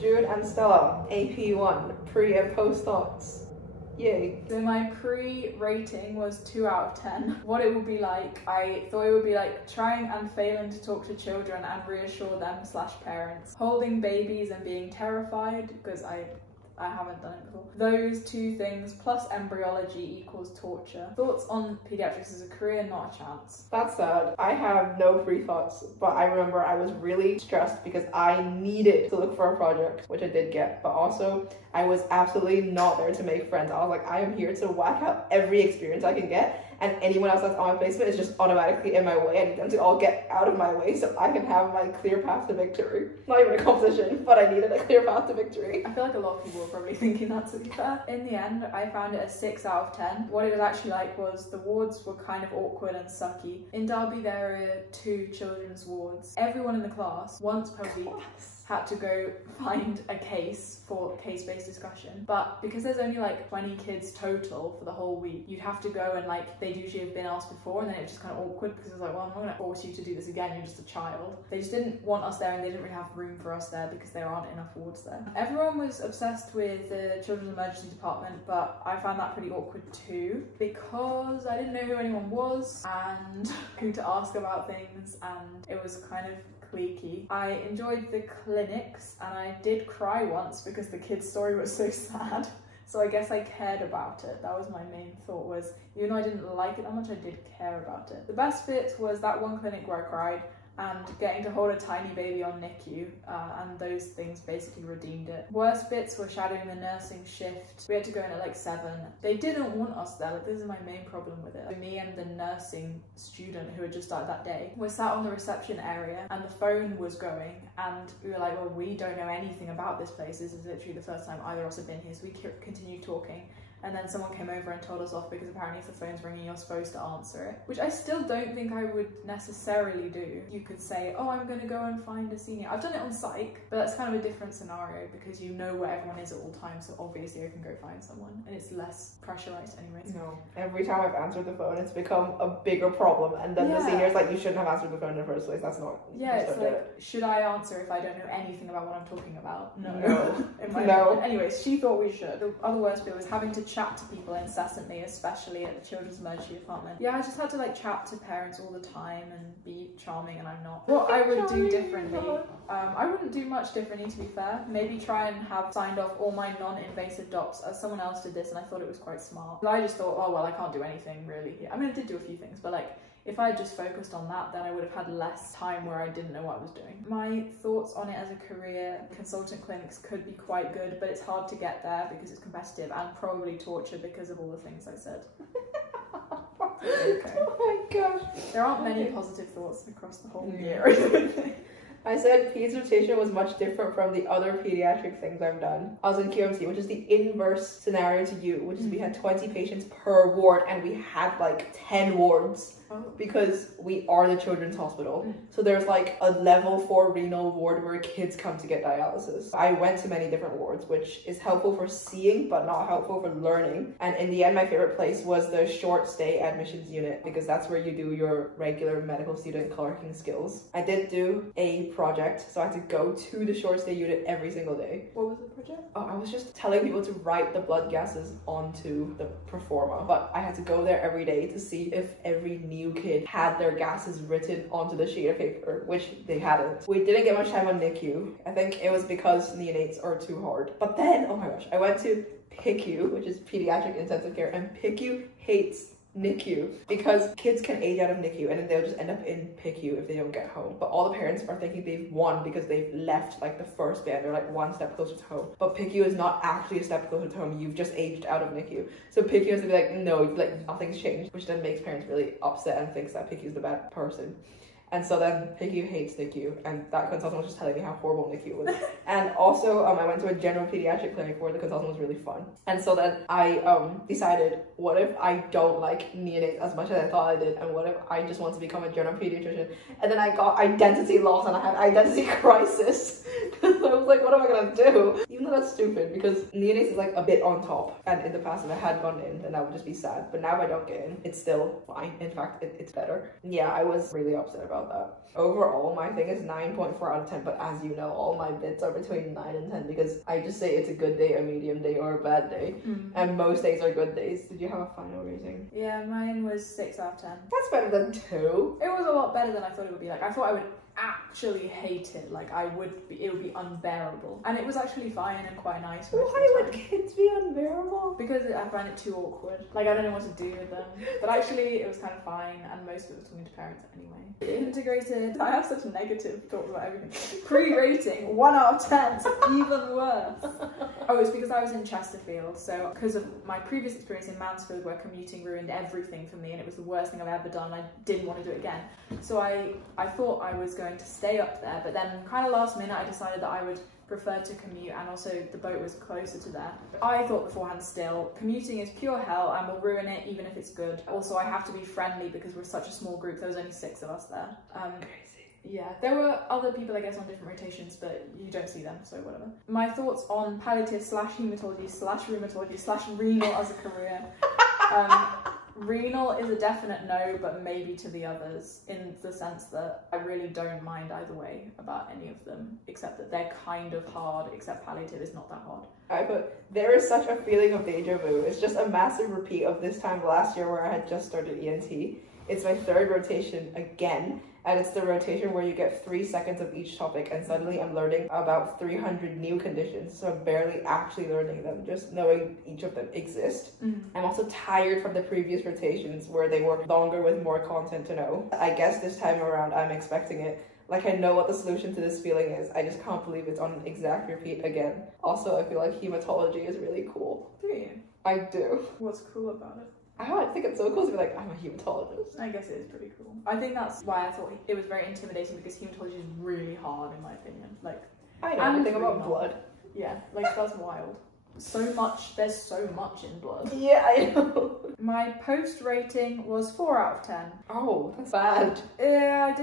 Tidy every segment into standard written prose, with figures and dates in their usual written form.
Jude and Stella, AP1, pre and post thoughts. Yay. So my pre-rating was 2 out of 10. What it would be like, I thought it would be like trying and failing to talk to children and reassure them / parents. Holding babies and being terrified, because I haven't done it before. Those 2 things plus embryology equals torture. Thoughts on paediatrics as a career? Not a chance. That's sad. I have no pre-thoughts, but I remember I was really stressed because I needed to look for a project, which I did get, but also I was absolutely not there to make friends. I was like, I am here to whack out every experience I can get, and anyone else that's on my placement is just automatically in my way. I need them to all get out of my way so I can have my clear path to victory. Not even a competition, but I needed a clear path to victory. I feel like a lot of people were probably thinking that, to be fair. In the end, I found it a 6 out of 10. What it was actually like was the wards were kind of awkward and sucky. In Derby, there are 2 children's wards. Everyone in the class, once per week, had to go find a case for case-based discussion. But because there's only like 20 kids total for the whole week, you'd have to go and like, they'd usually have been asked before, and then it was just kind of awkward because it was like, well, I'm not gonna force you to do this again, you're just a child. They just didn't want us there, and they didn't really have room for us there because there aren't enough wards there. Everyone was obsessed with the children's emergency department, but I found that pretty awkward too, because I didn't know who anyone was and who to ask about things, and it was kind of cliquey. I enjoyed the clinics, and I did cry once because the kid's story was so sad. So I guess I cared about it. That was my main thought, was even though I didn't like it that much, I did care about it. The best bit was that one clinic where I cried, and getting to hold a tiny baby on NICU, and those things basically redeemed it. Worst bits were shadowing the nursing shift. We had to go in at like 7. They didn't want us there, like, this is my main problem with it. Me and the nursing student who had just started that day were sat on the reception area, and the phone was going, and we were like, well, we don't know anything about this place. This is literally the first time either of us have been here, so we continued talking. And then someone came over and told us off because apparently if the phone's ringing, you're supposed to answer it, which I still don't think I would necessarily do. You could say, oh, I'm going to go and find a senior. I've done it on psych, but that's kind of a different scenario because you know where everyone is at all times, so obviously I can go find someone, and it's less pressurized anyways. No, every time I've answered the phone, it's become a bigger problem, and then the senior's like, you shouldn't have answered the phone in the first place. That's not. Yeah, it's like, should I answer if I don't know anything about what I'm talking about? No. No. Anyways, she thought we should. The other worst bit was having to chat to people incessantly, especially at the children's emergency department. Yeah, I just had to like chat to parents all the time and be charming, and I'm not. What I would do differently, I wouldn't do much differently, to be fair. Maybe try and have signed off all my non-invasive docs, as someone else did this, and I thought it was quite smart. I just thought, oh well, I can't do anything really. I mean, I did do a few things, but like, if I had just focused on that, then I would have had less time where I didn't know what I was doing. My thoughts on it as a career: consultant clinics could be quite good, but it's hard to get there because it's competitive, and probably torture because of all the things I said. Okay. Oh my gosh. There aren't many positive thoughts across the whole year. I said Paeds rotation was much different from the other pediatric things I've done. I was in QMC, which is the inverse scenario to you, which is we had 20 patients per ward, and we had like 10 wards. Because we are the children's hospital. So there's like a level 4 renal ward where kids come to get dialysis. I went to many different wards, which is helpful for seeing but not helpful for learning. And in the end, my favorite place was the short stay admissions unit, because that's where you do your regular medical student clerking skills. I did do a project, so I had to go to the short stay unit every single day. What was the project? Oh, I was just telling people to write the blood gases onto the proforma, but I had to go there every day to see if every new kid had their gases written onto the sheet of paper, which they hadn't. We didn't get much time on NICU. I think it was because neonates are too hard. But then, oh my gosh, I went to PICU, which is Pediatric Intensive Care, and PICU hates NICU because kids can age out of NICU and then they'll just end up in PICU if they don't get home. But all the parents are thinking they've won because they've left like the first band, they're like one step closer to home. But PICU is not actually a step closer to home, you've just aged out of NICU. So PICU has to be like, no, like nothing's changed, which then makes parents really upset and thinks that PICU is the bad person. And so then PICU hates NICU, and that consultant was just telling me how horrible NICU was. And also, I went to a general pediatric clinic where the consultant was really fun. And so then I decided, what if I don't like neonates as much as I thought I did, and what if I just want to become a general pediatrician? And then I got identity loss, and I had identity crisis. I was like, what am I gonna do? Even though that's stupid, because neonates is like a bit on top, and in the past if I had gone in, then I would just be sad. But now if I don't get in, it's still fine. In fact, it's better. Yeah, I was really upset about that. Overall, my thing is 9.4 out of 10, but as you know, all my bits are between 9 and 10 because I just say it's a good day, a medium day, or a bad day. And most days are good days. Did you have a final rating? Yeah, mine was 6 out of 10. That's better than 2. It was a lot better than I thought it would be. Like, I thought I would actually hate it. Like, it would be unbearable. And it was actually fine and quite nice. Why would kids be unbearable? Because I find it too awkward. Like, I don't know what to do with them. But actually, it was kind of fine, and most of it was talking to parents anyway. Integrated. I have such negative thoughts about everything. Pre-rating, 1 out of 10. So even worse. Oh, it's because I was in Chesterfield. So, because of my previous experience in Mansfield, where commuting ruined everything for me, and it was the worst thing I've ever done. I didn't want to do it again. So I thought I was going to stay up there, but then kind of last minute I decided that I would prefer to commute, and also the boat was closer to there. I thought beforehand still, commuting is pure hell and will ruin it even if it's good. Also, I have to be friendly because we're such a small group. There was only 6 of us there. Crazy. Yeah, there were other people I guess on different rotations, but you don't see them, so whatever. My thoughts on palliative / haematology / rheumatology / renal as a career. Renal is a definite no, but maybe to the others, in the sense that I really don't mind either way about any of them, except that they're kind of hard, except palliative is not that hard. But there is such a feeling of deja vu. It's just a massive repeat of this time last year where I had just started ENT. It's my 3rd rotation again, and it's the rotation where you get 3 seconds of each topic, and suddenly I'm learning about 300 new conditions, so I'm barely actually learning them, just knowing each of them exist. I'm also tired from the previous rotations where they were longer with more content to know. I guess this time around I'm expecting it. Like, I know what the solution to this feeling is. I just can't believe it's on an exact repeat again. Also, I feel like haematology is really cool. Do you? I do. What's cool about it? I think it's so cool to be like, I'm a hematologist. I guess it is pretty cool. I think that's why I thought it was very intimidating, because hematology is really hard in my opinion. Like, I know everything about blood. Yeah, like that's wild. So much, there's so much in blood. Yeah, I know. My post rating was 4 out of 10. Oh, that's bad. Yeah,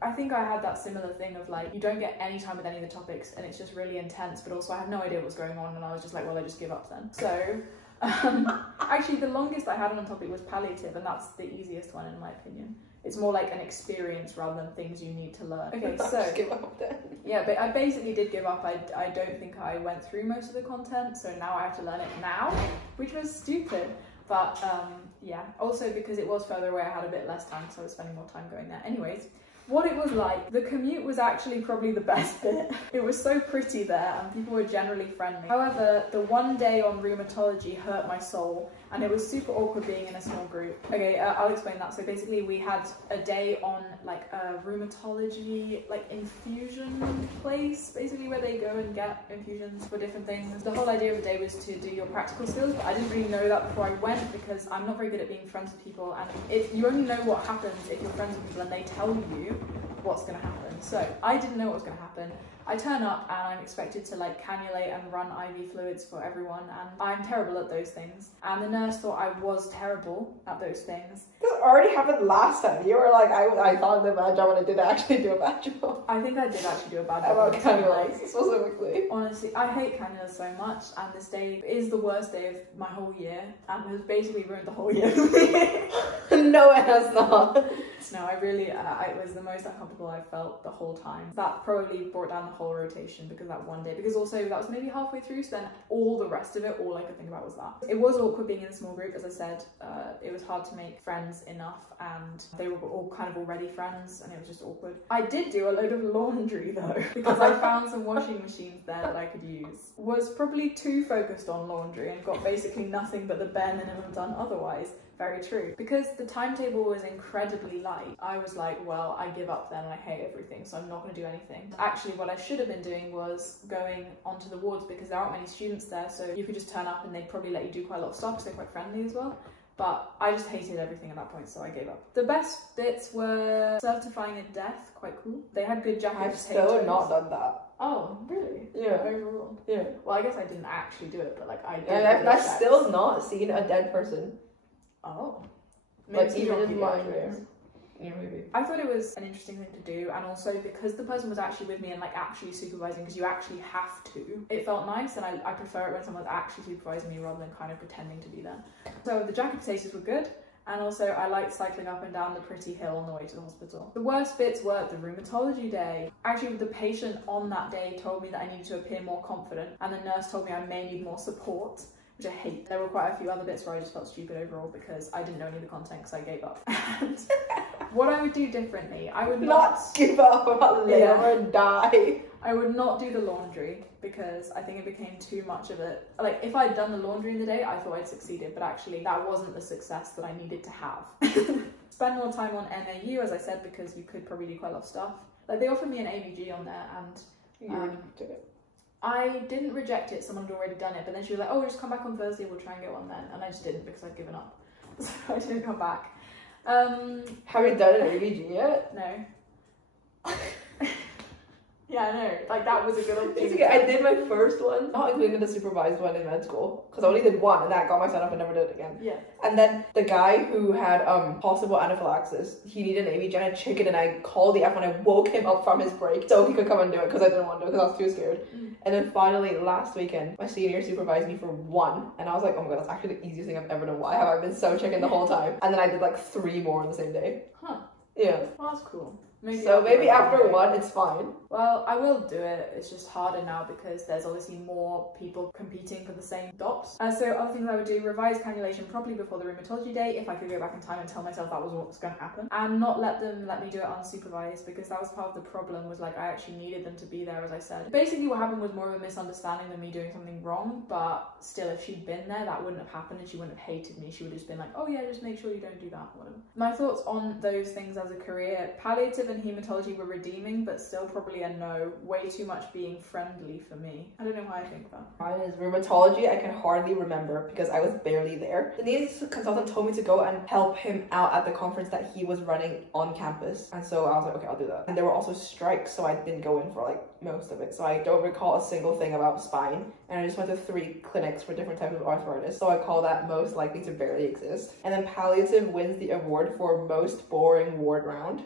I think I had that similar thing of like, you don't get any time with any of the topics and it's just really intense, but also I had no idea what was going on, and I was just like, well, I just give up then. So, actually the longest I had on a topic was palliative, and that's the easiest one in my opinion. It's more like an experience rather than things you need to learn. Okay, so just give up then. Yeah, but I basically did give up. I don't think I went through most of the content, so now I have to learn it now, which was stupid. But yeah, also because it was further away, I had a bit less time, so I was spending more time going there. Anyways, what it was like, the commute was actually probably the best bit. It was so pretty there and people were generally friendly. However, the one day on rheumatology hurt my soul, and it was super awkward being in a small group. Okay, I'll explain that. So basically we had a day on like a rheumatology like infusion place, basically where they go and get infusions for different things. The whole idea of the day was to do your practical skills, but I didn't really know that before I went because I'm not very good at being friends with people, and you only know what happens if you're friends with people and they tell you what's going to happen. So I didn't know what was going to happen. I turn up and I'm expected to like cannulate and run IV fluids for everyone, and I'm terrible at those things. And the nurse thought I was terrible at those things. This already happened last time. You were like, I thought I did a bad job and I did actually do a bad job. I think I did actually do a bad job. About cannulas specifically. Honestly, I hate cannulas so much, and this day is the worst day of my whole year, and it has basically ruined the whole year for me. No, it has not. No, I really, it was the most uncomfortable I've felt the whole time. That probably brought down the whole rotation because that one day, because also that was maybe halfway through, so then all the rest of it, all I could think about was that. It was awkward being in a small group, as I said. It was hard to make friends enough, and they were all kind of already friends, and it was just awkward. I did do a load of laundry though, because I found some washing machines there that I could use. Was probably too focused on laundry and got basically nothing but the bare minimum done otherwise. Very true. Because the timetable was incredibly light, I was like, well, I give up then and I hate everything, so I'm not going to do anything. Actually, what I should have been doing was going onto the wards, because there aren't many students there, so you could just turn up and they'd probably let you do quite a lot of stuff because they're quite friendly as well. But I just hated everything at that point, so I gave up. The best bits were certifying a death, quite cool. They had good jacket I've still not done that. Oh, really? Yeah. Overall? Yeah. Well, I guess I didn't actually do it, but like I did. And I've still not seen a dead person. Oh. Like even in my years. Yeah, maybe. I thought it was an interesting thing to do, and also because the person was actually with me and like actually supervising, because you actually have to, it felt nice, and I prefer it when someone's actually supervising me rather than kind of pretending to be there. So the jacket potatoes were good. And also I liked cycling up and down the pretty hill on the way to the hospital. The worst bits were the rheumatology day. Actually, the patient on that day told me that I needed to appear more confident, and the nurse told me I may need more support, which I hate. There were quite a few other bits where I just felt stupid overall because I didn't know any of the content because I gave up. And what I would do differently, I would not give up about labour and die. I would not do the laundry because I think it became too much of it. Like, if I'd done the laundry in the day, I thought I'd succeeded, but actually that wasn't the success that I needed to have. Spend more time on NAU, as I said, because you could probably do quite a lot of stuff. Like, they offered me an ABG on there, and you rejected it. I didn't reject it, someone had already done it, but then she was like, oh, just come back on Thursday, we'll try and get one then. And I just didn't because I'd given up. So I didn't come back. Have you done an ABG yet? No. Yeah, I know. Like, that was a good opportunity. Okay. I did my first one, not including the supervised one in med school, because I only did one, and then I got my sign up and never did it again. Yeah. And then the guy who had possible anaphylaxis, he needed an ABG and a chicken, and I called the F1, I woke him up from his break so he could come and do it, because I didn't want to do it, because I was too scared. And then finally, last weekend, my senior supervised me for one, and I was like, oh my god, that's actually the easiest thing I've ever done. Why have I been so chicken the whole time? And then I did like 3 more on the same day. Huh. Yeah. Well, that's cool. Maybe after one, it's fine. Well, I will do it. It's just harder now because there's obviously more people competing for the same DOPS. So other things I would do, revise cannulation properly before the rheumatology day, if I could go back in time and tell myself that was what was going to happen. And not let me do it unsupervised, because that was part of the problem, was like I actually needed them to be there, as I said. Basically what happened was more of a misunderstanding than me doing something wrong, but still, if she'd been there, that wouldn't have happened, and she wouldn't have hated me. She would have just been like, oh yeah, just make sure you don't do that, whatever. My thoughts on those things as a career, palliative and haematology were redeeming, but still probably a no. Way too much being friendly for me. I don't know why I think that. Mine is rheumatology. I can hardly remember because I was barely there. The needs consultant told me to go and help him out at the conference that he was running on campus, and so I was like, okay, I'll do that. And there were also strikes, so I didn't go in for like most of it, so I don't recall a single thing about spine, and I just went to 3 clinics for different types of arthritis, so I call that most likely to barely exist. And then palliative wins the award for most boring ward round.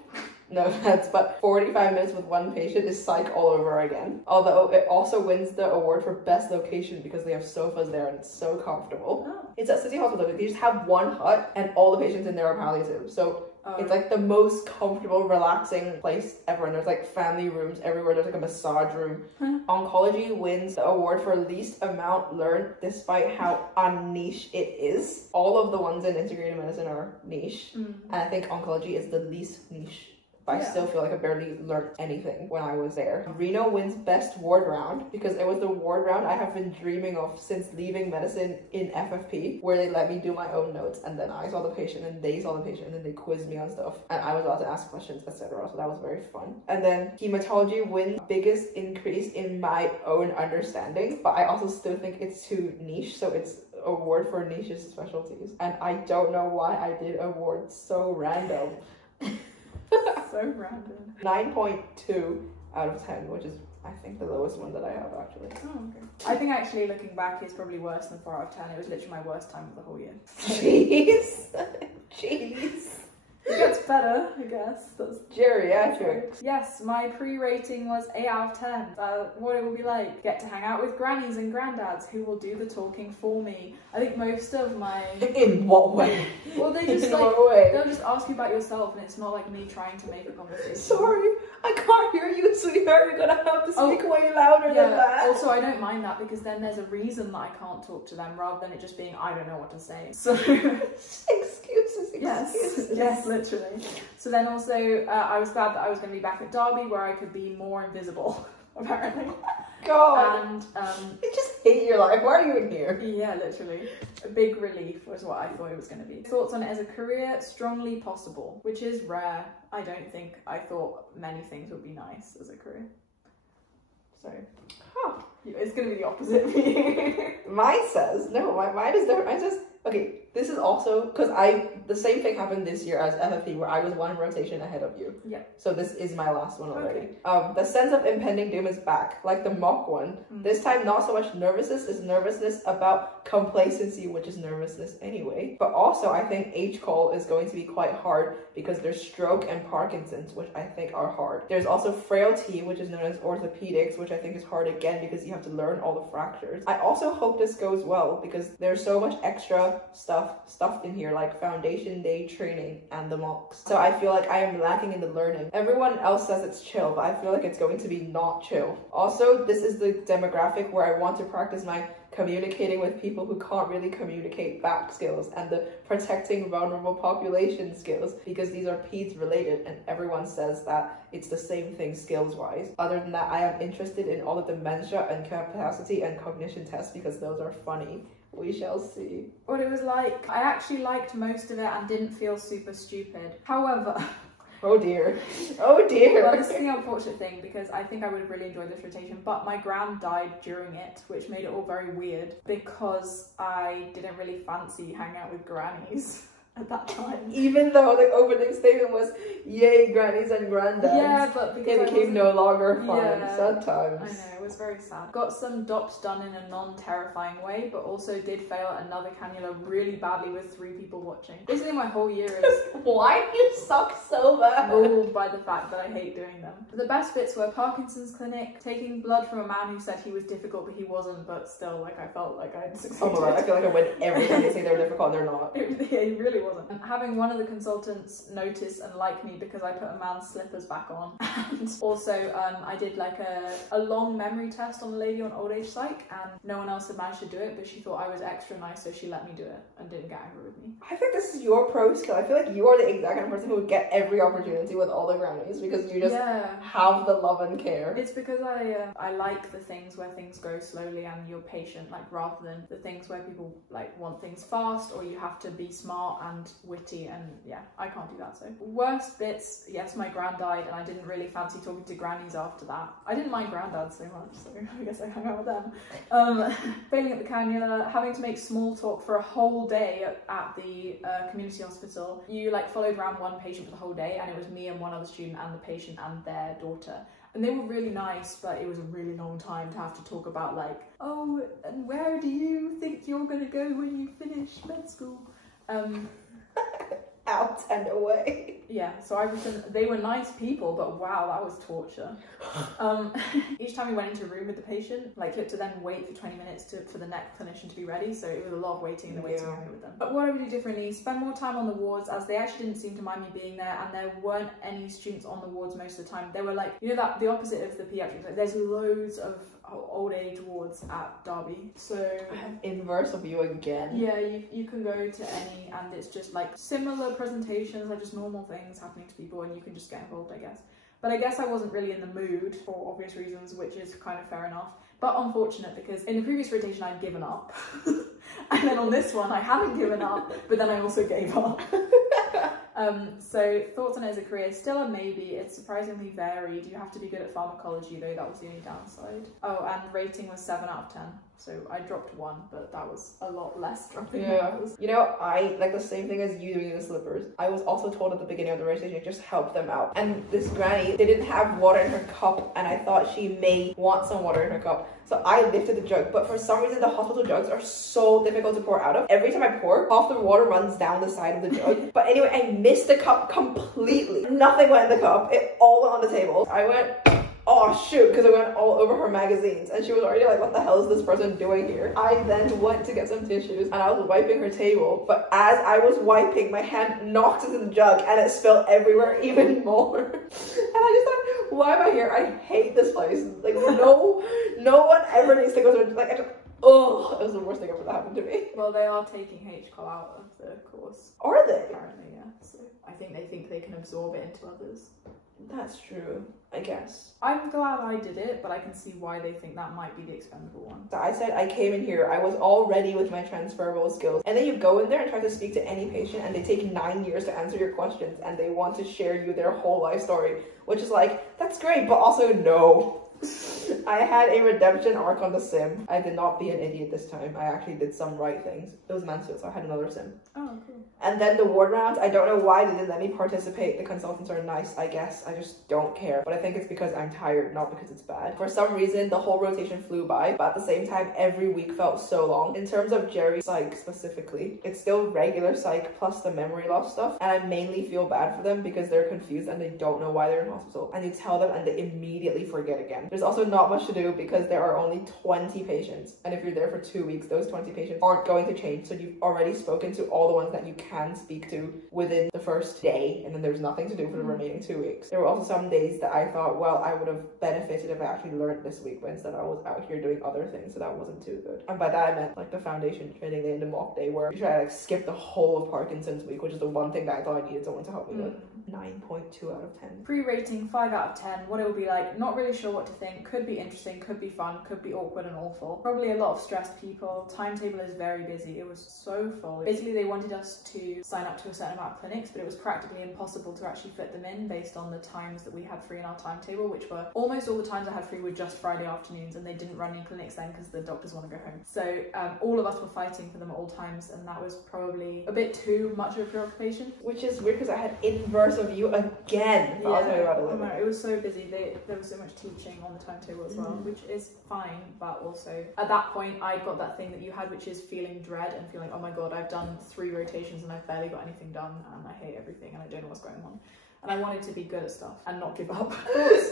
No offense, but 45 minutes with one patient is psych all over again. Although it also wins the award for best location because they have sofas there and it's so comfortable. Oh. It's at City Hospital. They just have one hut and all the patients in there are palliative. So it's like the most comfortable, relaxing place ever. And there's like family rooms everywhere. There's like a massage room. Oncology wins the award for least amount learned despite how niche it is. All of the ones in integrated medicine are niche. And I think oncology is the least niche. I still feel like I barely learned anything when I was there. Renal wins best ward round because it was the ward round I have been dreaming of since leaving medicine in FFP, where they let me do my own notes, and then I saw the patient and they saw the patient and then they quizzed me on stuff and I was allowed to ask questions, etc. So that was very fun. And then haematology wins biggest increase in my own understanding, but I also still think it's too niche, so it's award for niche specialties. And I don't know why I did awards so random. So random. 9.2 out of 10, which is I think the lowest one that I have actually. Oh, okay. I think actually looking back is probably worse than 4 out of 10. It was literally my worst time of the whole year. Jeez. Jeez. It gets better, I guess. That's Geriatrics. Yes, my pre-rating was 8 out of 10. What it will be like. Get to hang out with grannies and granddads who will do the talking for me. I think most of my... In what way? Well, they just In like... what way? They'll just ask you about yourself and it's not like me trying to make a conversation. Sorry, I can't hear you, sweetheart. You're gonna have to speak way louder than that. Also, I don't mind that because then there's a reason that I can't talk to them rather than it just being, I don't know what to say. So... Excuses. Yes, literally. So then also, I was glad that I was going to be back at Derby where I could be more invisible, apparently. God. And you just hate your life. Why are you in here? Yeah, literally. A big relief was what I thought it was going to be. Thoughts on it as a career? Strongly possible, which is rare. I don't think I thought many things would be nice as a career. So, it's going to be the opposite for you. Mine says, no, mine is different. Mine says, okay, This is also because the same thing happened this year as FFP, where I was one rotation ahead of you. Yeah. So this is my last one already. Okay. The sense of impending doom is back, like the mock one. This time, not so much nervousness, is nervousness about complacency, which is nervousness anyway. But also, I think H-call is going to be quite hard because there's stroke and Parkinson's, which I think are hard. There's also frailty, which is known as orthopedics, which I think is hard again because you have to learn all the fractures. I also hope this goes well because there's so much extra stuff stuffed in here, like foundation day training and the mocks. So I feel like I am lacking in the learning. Everyone else says it's chill, but I feel like it's going to be not chill. Also, this is the demographic where I want to practice my communicating with people who can't really communicate back skills and the protecting vulnerable population skills, because these are Paeds related and everyone says that it's the same thing skills wise. Other than that, I am interested in all the dementia and capacity and cognition tests because those are funny. We shall see. What it was like, I actually liked most of it and didn't feel super stupid. However, oh dear. Oh dear. well, this is the unfortunate thing because I think I would have really enjoyed this rotation, but my gran died during it, which made it all very weird because I didn't really fancy hanging out with grannies at that time. Even though the opening statement was, yay, grannies and granddads. Yeah, but because it became no longer fun. Yeah, Sad times. I know, it was very sad. Got some DOPS done in a non-terrifying way, but also did fail another cannula really badly with 3 people watching. Basically my whole year is why do you suck so bad? ruled by the fact that I hate doing them. The best bits were Parkinson's clinic, taking blood from a man who said he was difficult but he wasn't, but still, like, I felt like I'd succeeded. Oh my god, I feel like I win every time they say they're difficult, they're not. Yeah, he really wasn't. And having one of the consultants notice and like me because I put a man's slippers back on. And also I did like a long memory test on a lady on old age psych, and no one else had managed to do it, but she thought I was extra nice, so she let me do it and didn't get angry with me. I think this is your pro skill. I feel like you are the exact kind of person who would get every opportunity with all the grannies because you just have the love and care. It's because I like the things where things go slowly and you're patient, like rather than the things where people like want things fast or you have to be smart and witty, and yeah, I can't do that. So worst bits, yes, my gran died and I didn't really fancy talking to grannies after that. I didn't mind granddads so much, so I guess I hung out with them. Failing at the cannula, having to make small talk for a whole day at the community hospital. You like followed around one patient for the whole day, and it was me and one other student and the patient and their daughter. And they were really nice, but it was a really long time to have to talk about like, oh, and where do you think you're going to go when you finish med school? Out and away. Yeah, so they were nice people, but wow, that was torture. Each time we went into a room with the patient, like you had to then wait for 20 minutes for the next clinician to be ready, so it was a lot of waiting in the waiting room with them. But what I would do differently, spend more time on the wards, as they actually didn't seem to mind me being there, and there weren't any students on the wards most of the time. They were like, you know, that the opposite of the paediatrics, like there's loads of old age wards at Derby, so inverse of you again. Yeah, you can go to any, and it's just like similar presentations, like just normal things happening to people, and you can just get involved, I guess. But I guess I wasn't really in the mood for obvious reasons, which is kind of fair enough, but unfortunate because in the previous rotation I'd given up and then on this one I haven't given up, but then I also gave up. So thoughts on it as a career, still a maybe. It's surprisingly varied. You have to be good at pharmacology though, that was the only downside. Oh, and rating was 7 out of 10. So I dropped 1, but that was a lot less dropping than others. You know, I like the same thing as you doing the slippers. I was also told at the beginning of the rotation, just help them out. And this granny didn't have water in her cup, and I thought she may want some water in her cup. So I lifted the jug, but for some reason the hospital jugs are so difficult to pour out of. Every time I pour, half the water runs down the side of the jug. But anyway, I missed the cup completely. Nothing went in the cup. It all went on the table. I went, oh shoot, because it went all over her magazines, and she was already like, what the hell is this person doing here? I then went to get some tissues and I was wiping her table, but as I was wiping, my hand knocked into the jug and it spilled everywhere even more. And I just thought, why am I here? I hate this place. Like no one ever needs to go to like, oh, it was the worst thing ever that happened to me. Well, they are taking H-call out of the course. Are they? Apparently, yeah. So I think they can absorb it into others. That's true, I guess. I'm glad I did it, but I can see why they think that might be the expendable one. So I said I came in here, I was all ready with my transferable skills. And then you go in there and try to speak to any patient and they take 9 years to answer your questions and they want to share you their whole life story, which is like, that's great, but also no. I had a redemption arc on the sim. I did not be an idiot this time. I actually did some right things. It was meant to, so I had another sim. Oh, cool. And then the ward rounds, I don't know why they didn't let me participate. The consultants are nice, I guess. I just don't care. But I think it's because I'm tired, not because it's bad. For some reason, the whole rotation flew by, but at the same time, every week felt so long. In terms of Gerries psych specifically, it's still regular psych plus the memory loss stuff. And I mainly feel bad for them because they're confused and they don't know why they're in hospital. And you tell them and they immediately forget again. There's also not much to do because there are only 20 patients. And if you're there for 2 weeks, those 20 patients aren't going to change. So you've already spoken to all the ones that you can speak to within the first day, and then there's nothing to do for the remaining 2 weeks. There were also some days that I thought, well, I would have benefited if I actually learned this week, but instead I was out here doing other things, so that wasn't too good. And by that I meant like the foundation training day and the mock day where you try to like skip the whole of Parkinson's week, which is the one thing that I thought I needed someone to help me with. 9.2 out of 10. Pre-rating 5 out of 10. What it will be like, not really sure what to think. Could be interesting, could be fun, could be awkward and awful. Probably a lot of stressed people. Timetable is very busy. It was so full. Basically they wanted us to sign up to a certain amount of clinics, but it was practically impossible to actually fit them in based on the times that we had free in our timetable, which were almost all the times I had free were just Friday afternoons, and they didn't run any clinics then because the doctors want to go home. So all of us were fighting for them at all times, and that was probably a bit too much of a preoccupation. Which is weird because I had inverse of you again. Yeah, it was so busy. There was so much teaching on the timetable as well, which is fine, but also at that point I got that thing that you had, which is feeling dread and feeling, oh my god, I've done 3 rotations and I've barely got anything done and I hate everything and I don't know what's going on. And I wanted to be good at stuff and not give up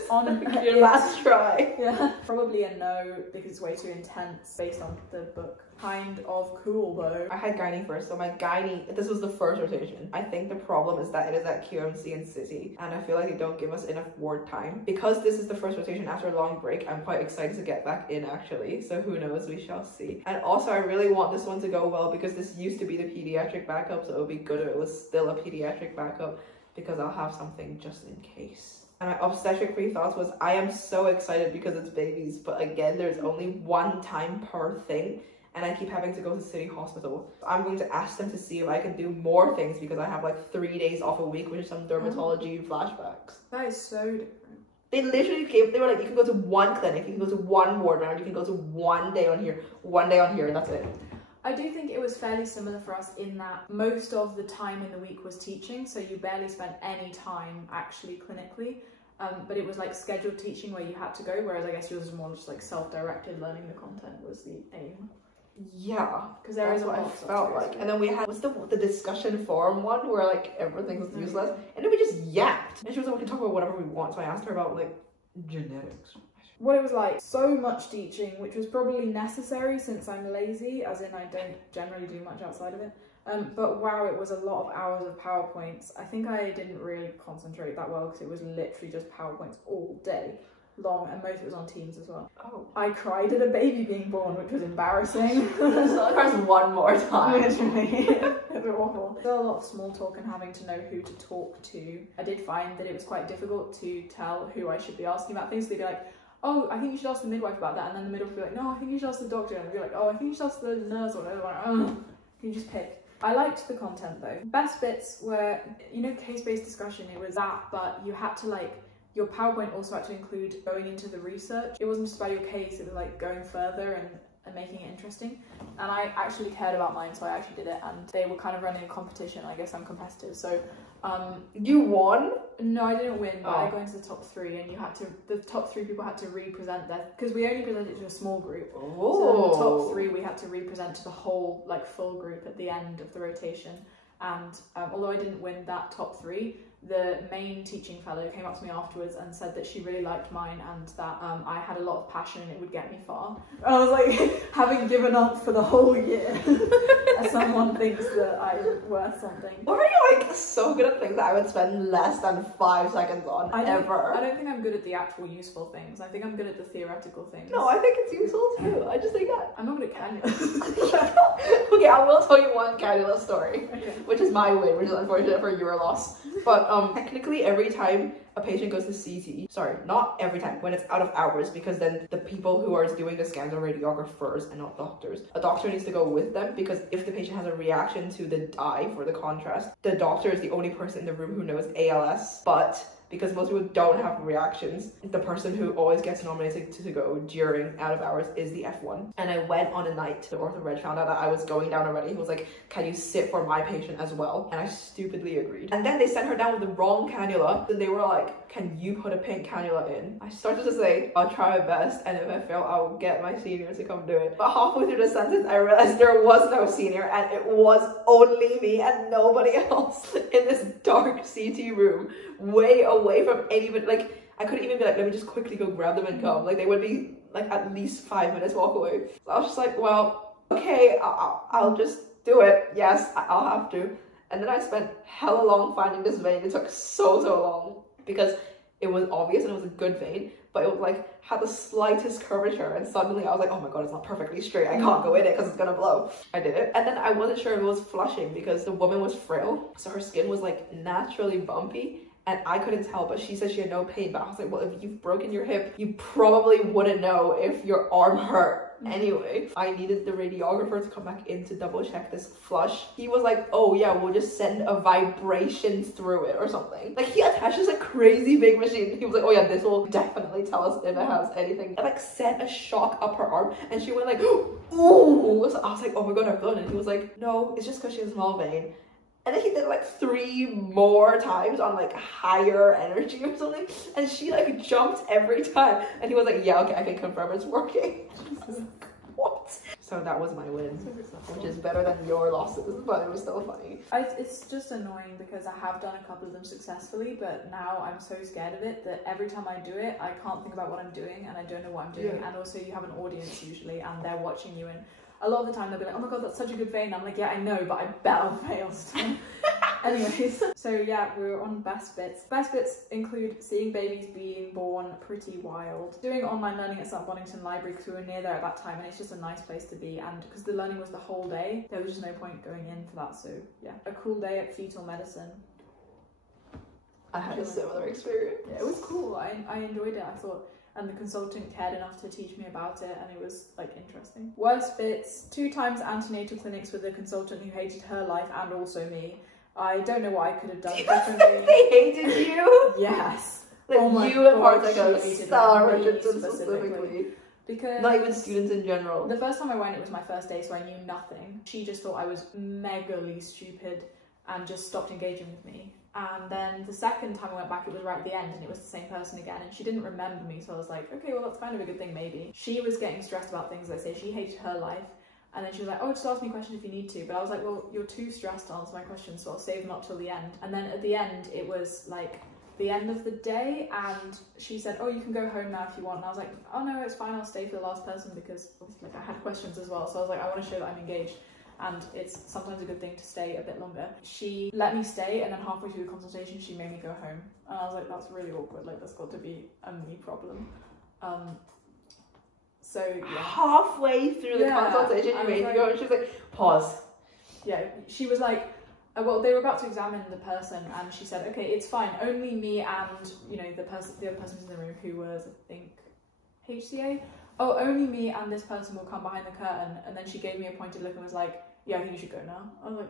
on your last try. Yeah, probably a no because it's way too intense based on the book. Kind of cool though. I had gynae first, so my gynae, this was the first rotation. I think the problem is that it is at QMC and City, and I feel like they don't give us enough ward time. Because this is the first rotation after a long break, I'm quite excited to get back in actually, so who knows, we shall see. And also I really want this one to go well because this used to be the pediatric backup, so it would be good if it was still a pediatric backup because I'll have something just in case. And my obstetric pre-thoughts was, I am so excited because it's babies, but again, there's only 1 time per thing. And I keep having to go to City Hospital. I'm going to ask them to see if I can do more things because I have like 3 days off a week, which is some dermatology flashbacks. That is so different. They literally they were like, you can go to 1 clinic, you can go to 1 ward round, you can go to 1 day on here, 1 day on here, and that's it. I do think it was fairly similar for us in that most of the time in the week was teaching, so you barely spent any time actually clinically. But it was like scheduled teaching where you had to go, whereas I guess yours was more just like self-directed, learning the content was the aim. Yeah, because there is what a I felt like. And then we had, what's the discussion forum one where like everything was useless, and then we just yapped. And she was like, we can talk about whatever we want. So I asked her about like genetics. What it was like, so much teaching, which was probably necessary since I'm lazy, as in I don't generally do much outside of it. But wow, it was a lot of hours of PowerPoints. I think I didn't really concentrate that well because it was literally just PowerPoints all day long, and most of it was on Teams as well. Oh. I cried at a baby being born, which was embarrassing. So I cried 1 more time. Literally. It was awful. There was a lot of small talk and having to know who to talk to. I did find that it was quite difficult to tell who I should be asking about things. They'd be like, oh, I think you should ask the midwife about that, and then the midwife would be like, no, I think you should ask the doctor, and I'd be like, oh, I think you should ask the nurse, or whatever. Like, oh, can you just pick? I liked the content though. Best bits were, you know, case-based discussion. It was that, but you had to like, your PowerPoint also had to include going into the research. It wasn't just about your case, it was like going further and making it interesting. And I actually cared about mine, so I actually did it, and they were kind of running a competition. I guess I'm competitive, so you won? No, I didn't win, but I got into the top 3, and you had to, the top 3 people had to represent their, because we only presented to a small group. Oh. So the top 3 we had to represent to the whole like full group at the end of the rotation. And although I didn't win that top 3, the main teaching fellow came up to me afterwards and said that she really liked mine and that I had a lot of passion and it would get me far. I was like, having given up for the whole year, someone thinks that I'm worth something. Or are you like so good at things that I would spend less than 5 seconds on ever? I don't think I'm good at the actual useful things. I think I'm good at the theoretical things. No, I think it's useful too. I just think that. I'm not good at cannula. Okay, I will tell you one cannula story, which is my win, which is unfortunate for your loss. But technically every time a patient goes to CT, sorry, not every time, when it's out of hours, because then the people who are doing the scans are radiographers and not doctors. A doctor needs to go with them because if the patient has a reaction to the dye for the contrast, the doctor is the only person in the room who knows ALS, but because most people don't have reactions. The person who always gets nominated to go during out of hours is the F1. And I went on a night, the ortho reg found out that I was going down already. He was like, can you sit for my patient as well? And I stupidly agreed. And then they sent her down with the wrong cannula. And they were like, can you put a pink cannula in? I started to say, I'll try my best, and if I fail, I'll get my senior to come do it. But halfway through the sentence, I realized there was no senior, and it was only me and nobody else in this dark CT room, way away from anybody. Like, I couldn't even be like, let me just quickly go grab them and come. Like, they would be like at least 5 minutes walk away. So I was just like, well, okay, I'll just do it. Yes, I'll have to. And then I spent hella long finding this vein. It took so long because it was obvious and it was a good vein, but it was like had the slightest curvature, and suddenly I was like, oh my god, it's not perfectly straight. I can't go in it because it's gonna blow. I did it, and then I wasn't sure if it was flushing because the woman was frail, so her skin was like naturally bumpy. And I couldn't tell, but she said she had no pain. But I was like, well, if you've broken your hip, you probably wouldn't know if your arm hurt. Anyway, I needed the radiographer to come back in to double check this flush. He was like, oh yeah, we'll just send a vibration through it or something. Like, he attaches a crazy big machine. He was like, oh yeah, this will definitely tell us if it has anything. It like sent a shock up her arm, and she went like, ooh. So I was like, oh my god, I've done it. And he was like, no, it's just because she has a small vein. And then he did it like 3 more times on like higher energy or something. And she like jumped every time. And he was like, yeah, okay, I can confirm it's working. What? So that was my win, which is better than your losses, but it was still funny. It's just annoying because I have done a couple of them successfully, but now I'm so scared of it that every time I do it, I can't think about what I'm doing and I don't know what I'm doing. Yeah. And also you have an audience usually and they're watching you, and a lot of the time they'll be like, oh my god, that's such a good vein. I'm like, yeah, I know, but I bet I'll fail still. Anyways, so yeah, we're on best bits. Best bits include seeing babies being born pretty wild. Doing online learning at St Bonington Library because we were near there at that time, and it's just a nice place to be, and because the learning was the whole day, there was just no point going in for that. So yeah, a cool day at fetal medicine. I had a similar experience. Yeah, it was cool. I enjoyed it, I thought. And the consultant cared enough to teach me about it, and it was like interesting. Worst bits: 2 times antenatal clinics with a consultant who hated her life and also me. I don't know what I could have done differently. They hated you? Yes. Like, oh you and Partago, Stella Richardson specifically. Because not even students in general. The first time I went, it was my first day, so I knew nothing. She just thought I was megally stupid and just stopped engaging with me. And then the second time I went back, it was right at the end, and it was the same person again, and she didn't remember me, so I was like, okay, well, that's kind of a good thing, maybe. She was getting stressed about things, like, say, she hated her life, and then she was like, oh, just ask me questions if you need to, but I was like, well, you're too stressed to answer my questions, so I'll save them up till the end. And then at the end, it was, like, the end of the day, and she said, oh, you can go home now if you want, and I was like, oh, no, it's fine, I'll stay for the last person, because, like, I had questions as well, so I was like, I want to show that I'm engaged. And it's sometimes a good thing to stay a bit longer. She let me stay, and then halfway through the consultation she made me go home, and I was like, that's really awkward, like that's got to be a me problem. So yeah, halfway through the consultation you made me go, and she was like, pause. Yeah, she was like, well, they were about to examine the person, and she said, okay, it's fine, only me and, you know, the other person in the room who was, I think, HCA. Oh, only me and this person will come behind the curtain. And then she gave me a pointed look and was like, yeah, I think you should go now. I was like,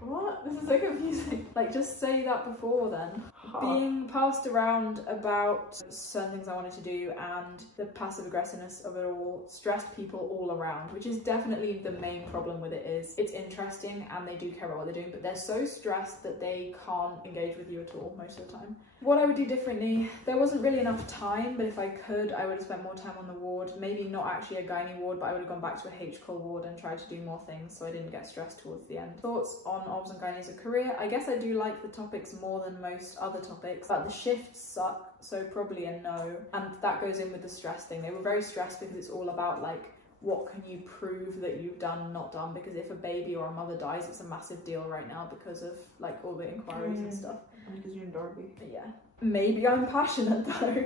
what? This is so confusing. Like, just say that before then. Being passed around about certain things I wanted to do, and the passive aggressiveness of it all stressed people all around, which is definitely the main problem with it. Is it's interesting and they do care about what they're doing, but they're so stressed that they can't engage with you at all most of the time. What I would do differently, there wasn't really enough time, but if I could, I would have spent more time on the ward. Maybe not actually a gynae ward, but I would have gone back to a HCOL ward and tried to do more things so I didn't get stressed towards the end. Thoughts on obs and gynae as a career? I guess I do like the topics more than most other topics, but the shifts suck, so probably a no. And that goes in with the stress thing. They were very stressed because it's all about like, what can you prove that you've done, not done? Because if a baby or a mother dies, it's a massive deal right now because of like all the inquiries and stuff. Because you're in Derby. But yeah. Maybe I'm passionate though.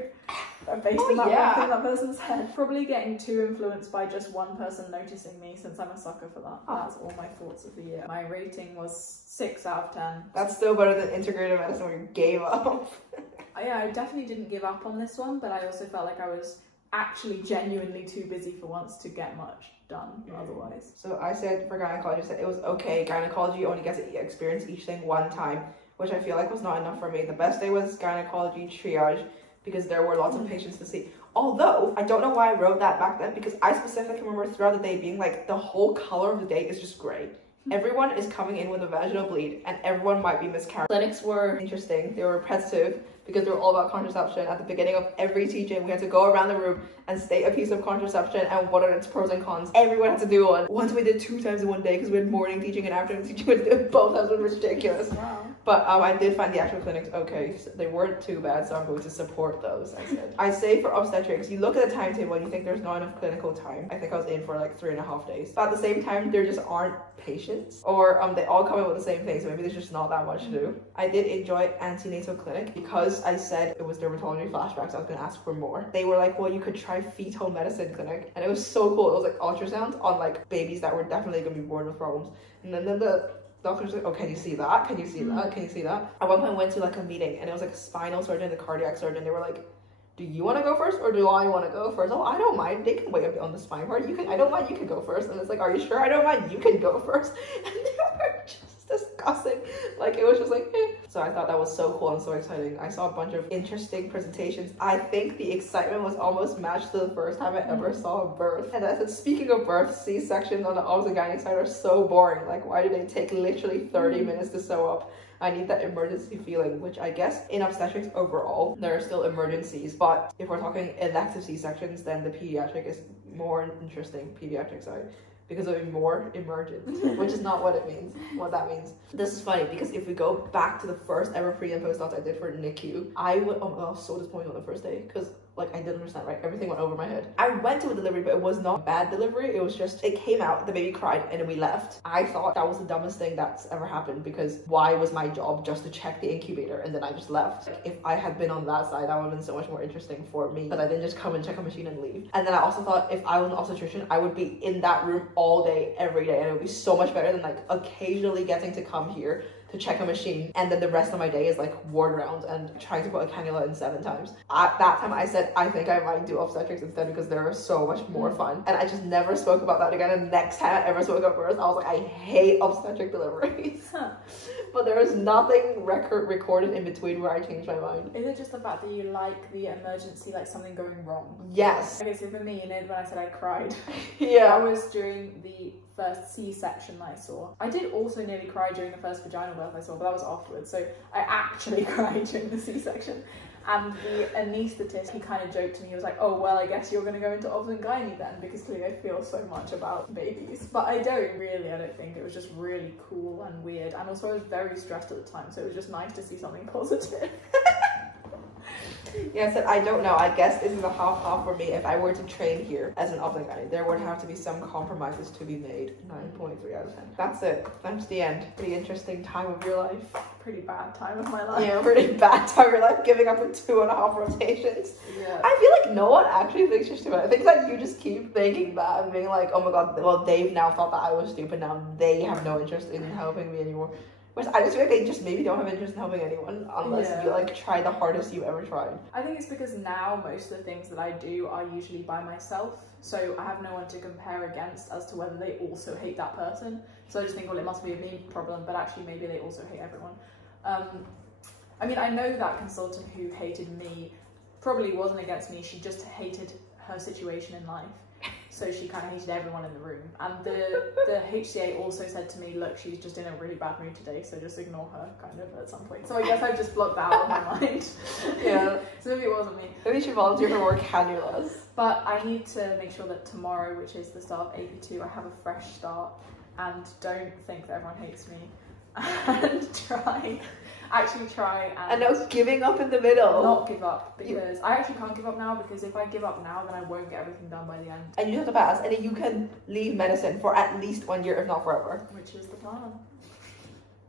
Based on that in that person's head. Probably getting too influenced by just one person noticing me, since I'm a sucker for that. That's all my thoughts of the year. My rating was 6 out of 10. That's still better than integrative medicine where you gave up. Yeah, I definitely didn't give up on this one, but I also felt like I was actually genuinely too busy for once to get much done otherwise. So I said for gynecology, I said it was okay. Gynecology only gets to experience each thing one time, which I feel like was not enough for me. The best day was gynecology triage because there were lots of patients to see. Although, I don't know why I wrote that back then because I specifically remember throughout the day being like, the whole color of the day is just gray. Everyone is coming in with a vaginal bleed and everyone might be miscarrying. Clinics were interesting. They were repetitive because they were all about contraception. At the beginning of every teaching, we had to go around the room and state a piece of contraception and what are its pros and cons. Everyone had to do one. Once we did 2 times in one day because we had morning teaching and afternoon teaching. We had to do it both times. It was ridiculous. Wow. But I did find the actual clinics okay. So they weren't too bad, so I'm going to support those. I say for obstetrics, you look at the timetable and you think there's not enough clinical time. I think I was in for like 3.5 days. But at the same time, there just aren't patients, or they all come in with the same thing, so maybe there's just not that much to do. I did enjoy antenatal clinic because I said it was dermatology flashbacks. I was going to ask for more. They were like, well, you could try fetal medicine clinic, and it was so cool. It was like ultrasound on like babies that were definitely going to be born with problems, and then the doctor's like, oh, can you see that? Can you see that? Can you see that? At one point I went to like a meeting and it was like a spinal surgeon, the cardiac surgeon. They were like, do you want to go first or do I want to go first? Oh, I don't mind. They can wait a bit on the spine part. I don't mind. You can go first. And it's like, are you sure? I don't mind. You can go first. And they were just discussing. Like, it was just like, eh. So I thought that was so cool and so exciting. I saw a bunch of interesting presentations. I think the excitement was almost matched to the first time I ever saw a birth. And I said, speaking of birth, C-sections on the obs and gynae side are so boring. Like, why do they take literally 30 minutes to sew up? I need that emergency feeling, which I guess in obstetrics overall, there are still emergencies. But if we're talking elective C-sections, then the pediatric is more interesting, pediatric side, because it'll be more emergent, which is not what it means, what that means. This is funny because if we go back to the first ever pre and post docs I did for NICU, I was so disappointed on the first day because like I didn't understand, right? Everything went over my head. I went to a delivery, but it was not a bad delivery. It was just, it came out, the baby cried, and then we left. I thought that was the dumbest thing that's ever happened because why was my job just to check the incubator and then I just left? Like, if I had been on that side, that would have been so much more interesting for me, but I didn't just come and check a machine and leave. And then I also thought if I was an obstetrician, I would be in that room all day, every day, and it would be so much better than like occasionally getting to come here to check a machine and then the rest of my day is like ward round and trying to put a cannula in 7 times. At that time I said I think I might do obstetrics instead because they're so much more fun, and I just never spoke about that again. And next time I ever spoke about birth, I was like, I hate obstetric deliveries. But there is nothing recorded in between where I changed my mind. Is it just the fact that you like the emergency, like something going wrong? Yes. Okay, so for me, you know, when I said I cried, yeah, that was during the first C-section that I saw. I did also nearly cry during the first vaginal birth I saw, but that was afterwards. So I actually cried during the C-section. And the anaesthetist, he kind of joked to me, he was like, oh, well, I guess you're going to go into obs and gynae then, because clearly I feel so much about babies. But I don't really, I don't think. It was just really cool and weird. And also I was very stressed at the time, so it was just nice to see something positive. Yeah, I said, I don't know. I guess this is a half-half for me. If I were to train here as an obs and gynae, there would have to be some compromises to be made. 9.3 out of 10. That's it. That's the end. Pretty interesting time of your life. Pretty bad time of my life. Yeah, pretty bad time of your life, giving up with 2.5 rotations. Yeah. I feel like no one actually thinks you're stupid. I think that you just keep thinking that and being like, oh my god, well, they've now thought that I was stupid. Now they have no interest in helping me anymore. Whereas I just feel like they just maybe don't have interest in helping anyone unless you like try the hardest you ever tried. I think it's because now most of the things that I do are usually by myself, so I have no one to compare against as to whether they also hate that person. So I just think, well, it must be a me problem, but actually maybe they also hate everyone. I mean, I know that consultant who hated me probably wasn't against me, she just hated her situation in life. So she kind of hated everyone in the room. And the HCA also said to me, look, she's just in a really bad mood today, so just ignore her, kind of, at some point. So I guess I've just blocked that out of my mind. Yeah. So maybe it wasn't me. Maybe you should volunteer for more cannulas. But I need to make sure that tomorrow, which is the start of AP2, I have a fresh start. And don't think that everyone hates me. And actually try and no giving up in the middle. Not give up, because I actually can't give up now, because if I give up now then I won't get everything done by the end. And you have to pass, and then you can leave medicine for at least 1 year, if not forever. Which is the plan.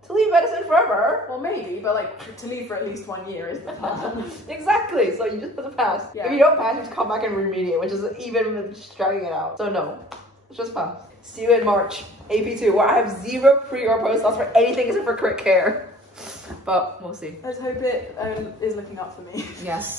To leave medicine forever? Well, maybe, but like to leave for at least 1 year is the plan. Exactly, so you just have to pass. Yeah. If you don't pass, you have to come back and remediate, which is even dragging it out. So no, just pass. See you in March, AP2, where I have 0 pre or post docs for anything except for crit care. But we'll see. Let's hope it is looking up for me. Yes.